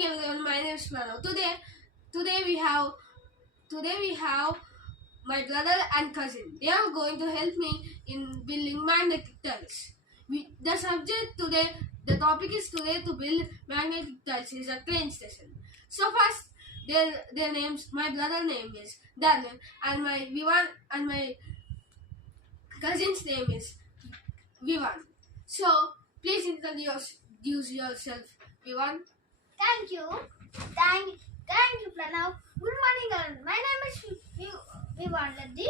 morning everyone, my name is Pranav. Today we have my brother and cousin. They are going to help me in building magnetic tiles. The topic is today to build magnetic tiles is a train station. So first, their names. My brother name is Daniel, and my Vivan and my cousin's name is Vivan. So please introduce yourself, Vivan. Thank you. Thank you, Pranav. Good morning, everyone. My name is Vivan Laddi.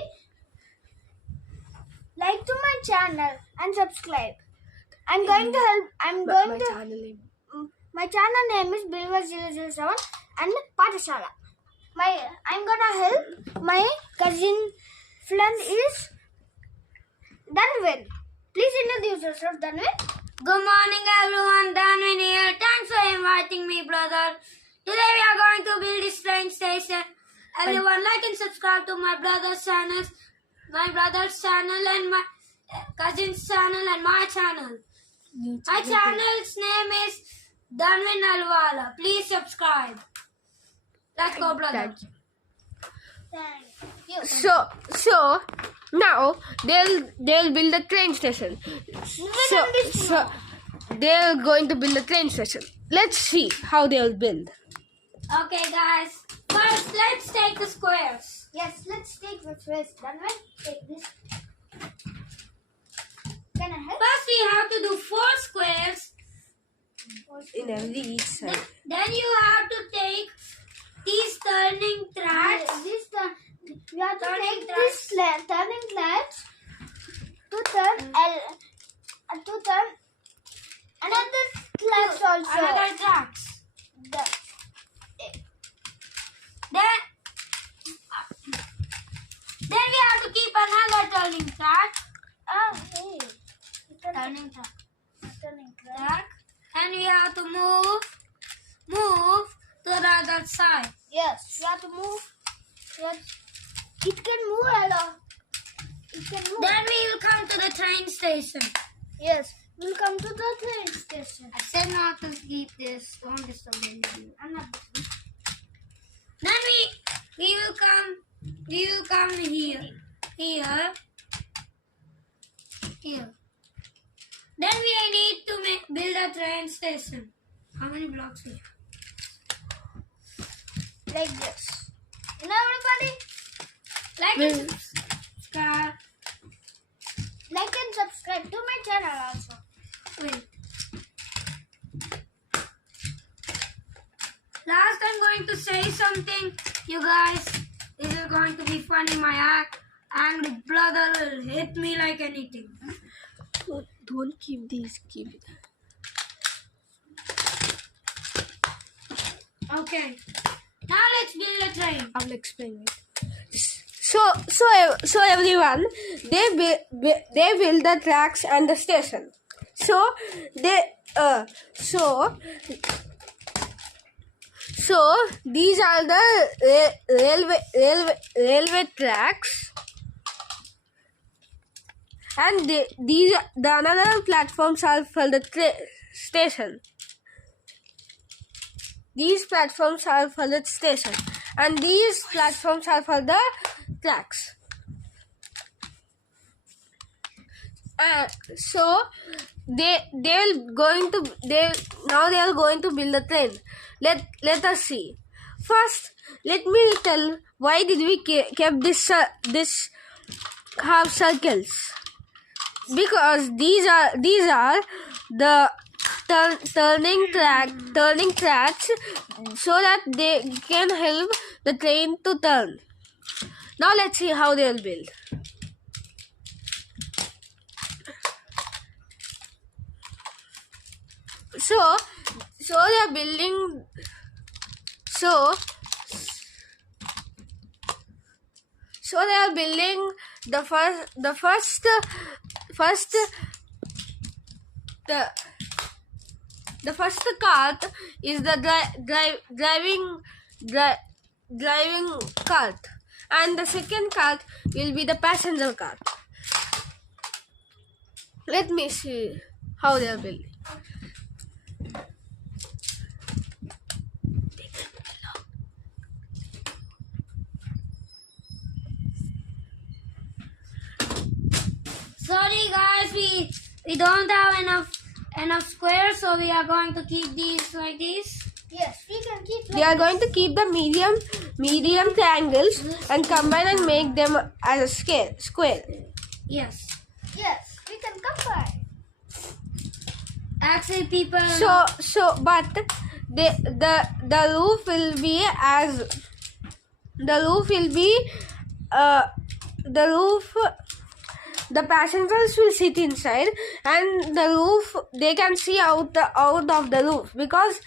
Like to my channel and subscribe. I'm going to help. My channel name is Bilwa007 and Pathashala. I'm gonna help my cousin friend is Danvin. Please introduce yourself, Danvin. Good morning everyone, Danvin here. Thanks for inviting me, brother. Today we are going to build this train station. Everyone like and subscribe to my brother's channel and my cousin's channel and my channel. My channel's name is Danvin Alwala. Please subscribe. Let's go, brother. Thank you. So now they'll build a train station. So they're going to build a train station. Let's see how they'll build. Okay, guys. First, let's take the squares. Yes, let's take the first. Danvin, take this. Can I help? First, we have to do 4 squares. In every each side. Then you have to take these turning tracks. We have to Turning take tracks. this turning tracks to turn another tracks also. Another tracks. Then we have to keep another turning track. Turning track. And we have to move to the other side. Yes, we have to move. Yes. It can move a lot. It can move. Then we will come to the train station. Yes, we'll come to the train station. I said not to keep this. Don't disturb anything. I'm not. Then we will come here. Then we need to build a train station. How many blocks we have? Like this. You know, everybody? Like and subscribe to my channel also. Wait. Last I'm going to say something, you guys. This is going to be funny. My angry brother will hit me like anything. Don't keep these. Keep it. Okay. Now let's build a train. I'll explain it. So everyone, they build the tracks and the station. So these are the railway tracks, and the another platforms are for the station. These platforms are for the station, and these platforms are for the tracks. So they are going to build a train. Let us see. First, let me tell why did we kept this half circles. Because these are the turning tracks, so that they can help the train to turn. Now let's see how they'll build. So they are building. So they are building the first cart is the driving cart, and the second cart will be the passenger cart. Let me see how they are building. We don't have enough squares, so we are going to keep these like this. Yes, we can keep. We are going to keep the medium triangles and combine and make them as a square. Yes. Yes, we can combine. Actually, people. But the roof will be the passengers will sit inside, and the roof, they can see out of the roof because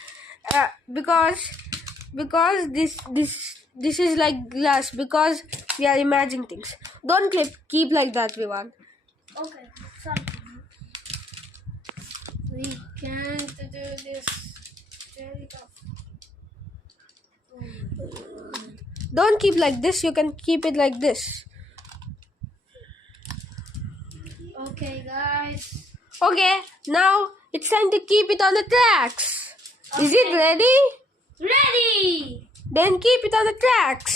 this is like glass, because we are imagining things. Don't keep like that, Vivan. Okay, sorry. We can't do this. Very tough. Don't keep like this, you can keep it like this. Okay, guys. Okay, now it's time to keep it on the tracks. Is it Okay. ready? Ready. Then keep it on the tracks.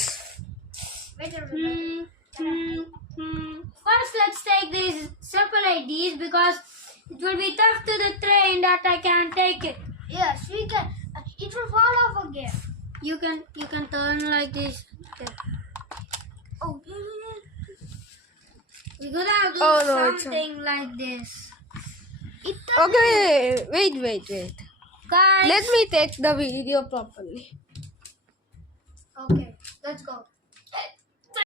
Wait a minute. First, let's take these, separate these, because it will be tough to the train that I can't take it. Yes, we can. It will fall off again. You can turn like this. Okay. Oh, We could have do Oh, no, it's something like this. Okay, wait. Guys. Let me take the video properly. Okay, let's go.